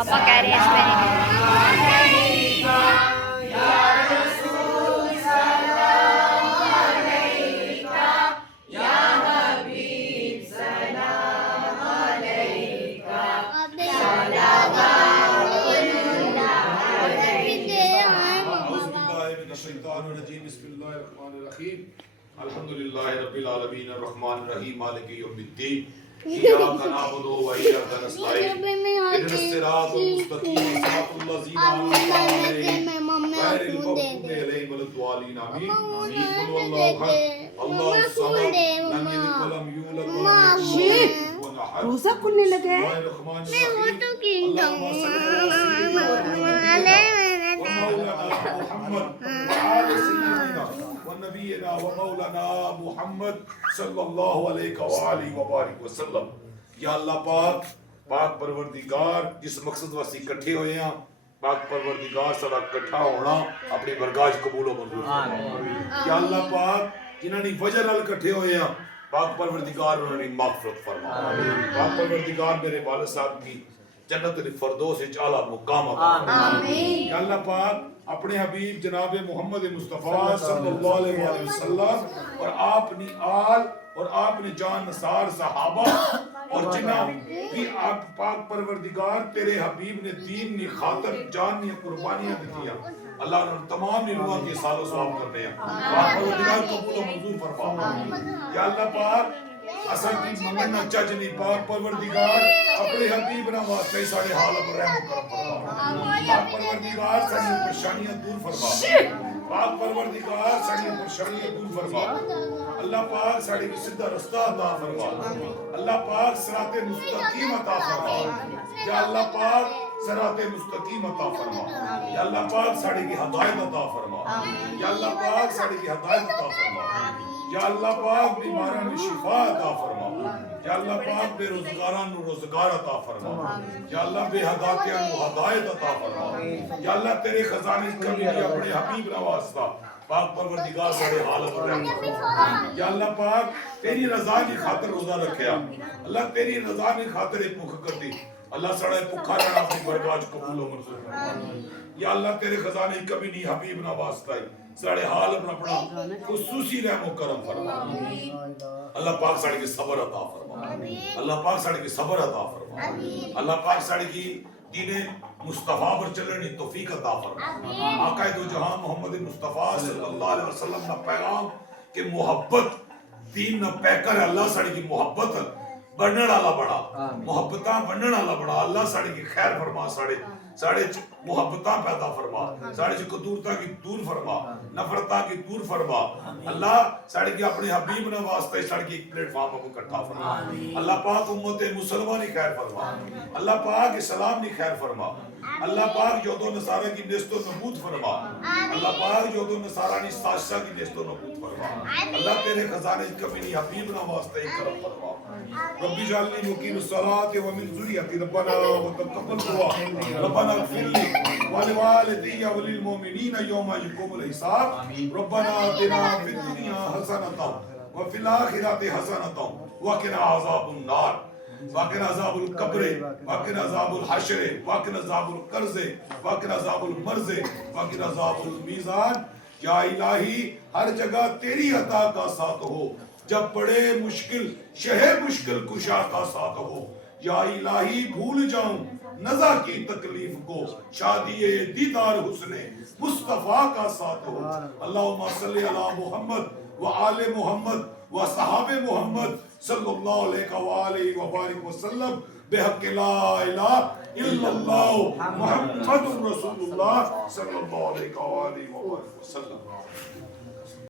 پاپا کہہ رہے ہیں اس میں بسم اللہ الرحمن الرحیم الحمدللہ رب العالمین الرحمن الرحیم مالک یوم الدین ایاک نعبد و ایاک نستعین اهدنا الصراط المستقیم صراط الذین انعمت علیہم غیر المغضوب علیہم ولا الضالین آمین قل واللہ احد اللہ الصمد لم یلد ولم یولد ولم یکن له احد روزہ کھلنے لگا ہے. میں وہ تو اللہم صل علی مولانا محمد وعلى سيدنا ونبينا ومولانا محمد صلی اللہ علیہ وآلہ وبارک وسلم. یا اللہ پاک پاک پروردگار جس مقصد واسطے اکٹھے ہوئے ہیں پاک پروردگار سارا اکٹھا ہونا اپنی برگاہ قبول و منظور فرما. یا اللہ پاک جنہاں نے وجہ نال اکٹھے ہوئے ہیں پاک پروردگار انہوں نے مغفرت فرما. پاک پروردگار میرے والد صاحب کی جنت الفردوس اعلیٰ مقام عطا فرما. یا اللہ پاک اپنے حبیب جناب محمد مصطفیٰ صلی اللہ علیہ وسلم اور آپ نے آل اور آپ نے جان نثار صحابہ اور جنہ بھی آپ پاک پروردگار تیرے حبیب نے دین نے خاطر جان نے قربانیاں دیا اللہ نے تمام نروان کے سال و ثواب کرنے ہیں. پاک پروردگار قبول و منظور فرما. یا اللہ پاک اصل کی منگنا چاچنی پاک پروردگار اپنے حبیب نہ واسطے سارے حال پر رحم کرم فرما. پاک پروردگار ساری پریشانیاں دور فرما. پاک پروردگار ساری پریشانیاں دور فرما. اللہ پاک ساری کی سیدھا رستہ عطا فرما. اللہ پاک صراط مستقیم عطا فرما. یا اللہ پاک صراط مستقیم عطا فرما. یا اللہ پاک ساری کی ہدایت عطا فرما. یا اللہ پاک ساری کی ہدایت عطا فرما. یا اللہ پاک بیماران میں شفا عطا فرما. یا اللہ پاک بے روزگاران نو روزگار عطا فرما. یا اللہ بے ہدایتیان نو ہدایت عطا فرما. یا اللہ تیرے خزانے کمی بھی اپنے حبیب نہ واسطہ پاک پروردگار سارے حالت رحم فرما. یا اللہ پاک تیری رضا کی خاطر روزہ رکھیا. اللہ تیری رضا کی خاطر ایک بھوک کر دی. اللہ سڑے بھوکا رہنا اپنی برگاہ قبول و منظور فرما. یا اللہ تیرے خزانے کبھی نہیں حبیب نہ واسطہ سارے حال پر اپنا خصوصی رحم و کرم فرما. اللہ پاک ساڑے کی صبر عطا فرما. اللہ پاک ساڑے کی صبر عطا فرما. اللہ پاک ساڑے کی دین مصطفیٰ پر چلنے توفیق عطا فرما. آقا دو جہاں محمد مصطفیٰ صلی اللہ علیہ وسلم نہ پیغام کہ محبت دین نہ پہ کر اللہ ساڑے کی محبت بڑھنے والا بڑا محبتاں بڑھنے والا بڑا. اللہ ساڑے کی خیر فرما. ساڑے محبتاں پیدا فرما. ساڑے قدورتاں کی دور فرما. نفرتاں کی دور فرما. اللہ ساڑے کی اپنے حبیب نہ واسطے ساڑے کی ایک پلیٹ فارم کو اکٹھا فرما. اللہ پاک امت مسلمانی خیر فرما. اللہ پاک اسلام نی خیر فرما. اللہ پاک یہود و نصارہ کی نیست و نبوت فرما. اللہ پاک یہود و نصارہ نی سازشہ کی نیست و نبوت فرما. اللہ تیرے خزانے کبھی نہیں حبیب نہ واسطے کرم فرما. ربی جعلنی مقیم الصلاۃ ومن ذریتی ربنا وتقبل دعاء ربنا اغفر لي ولوالدي وللمؤمنين يوم يقوم الحساب ربنا آتنا في الدنيا حسنة وفي الآخرة حسنة وقنا عذاب النار وقنا عذاب القبر وقنا عذاب الحشر وقنا عذاب القرض وقنا عذاب المرض وقنا عذاب المیزان. یا الہی ہر جگہ تیری عطا کا ساتھ ہو جب بڑے مشکل شہ مشکل کشا کا ساتھ ہو. یا الہی بھول جاؤں نزا کی تکلیف کو شادی دیدار حسن مصطفیٰ کا ساتھ ہو. اللہم صلی علی محمد و آل محمد و صحاب محمد صلی اللہ علیہ وآلہ وبارک وسلم بحق لا الہ الا اللہ محمد رسول اللہ صلی اللہ علیہ وآلہ وبارک وسلم.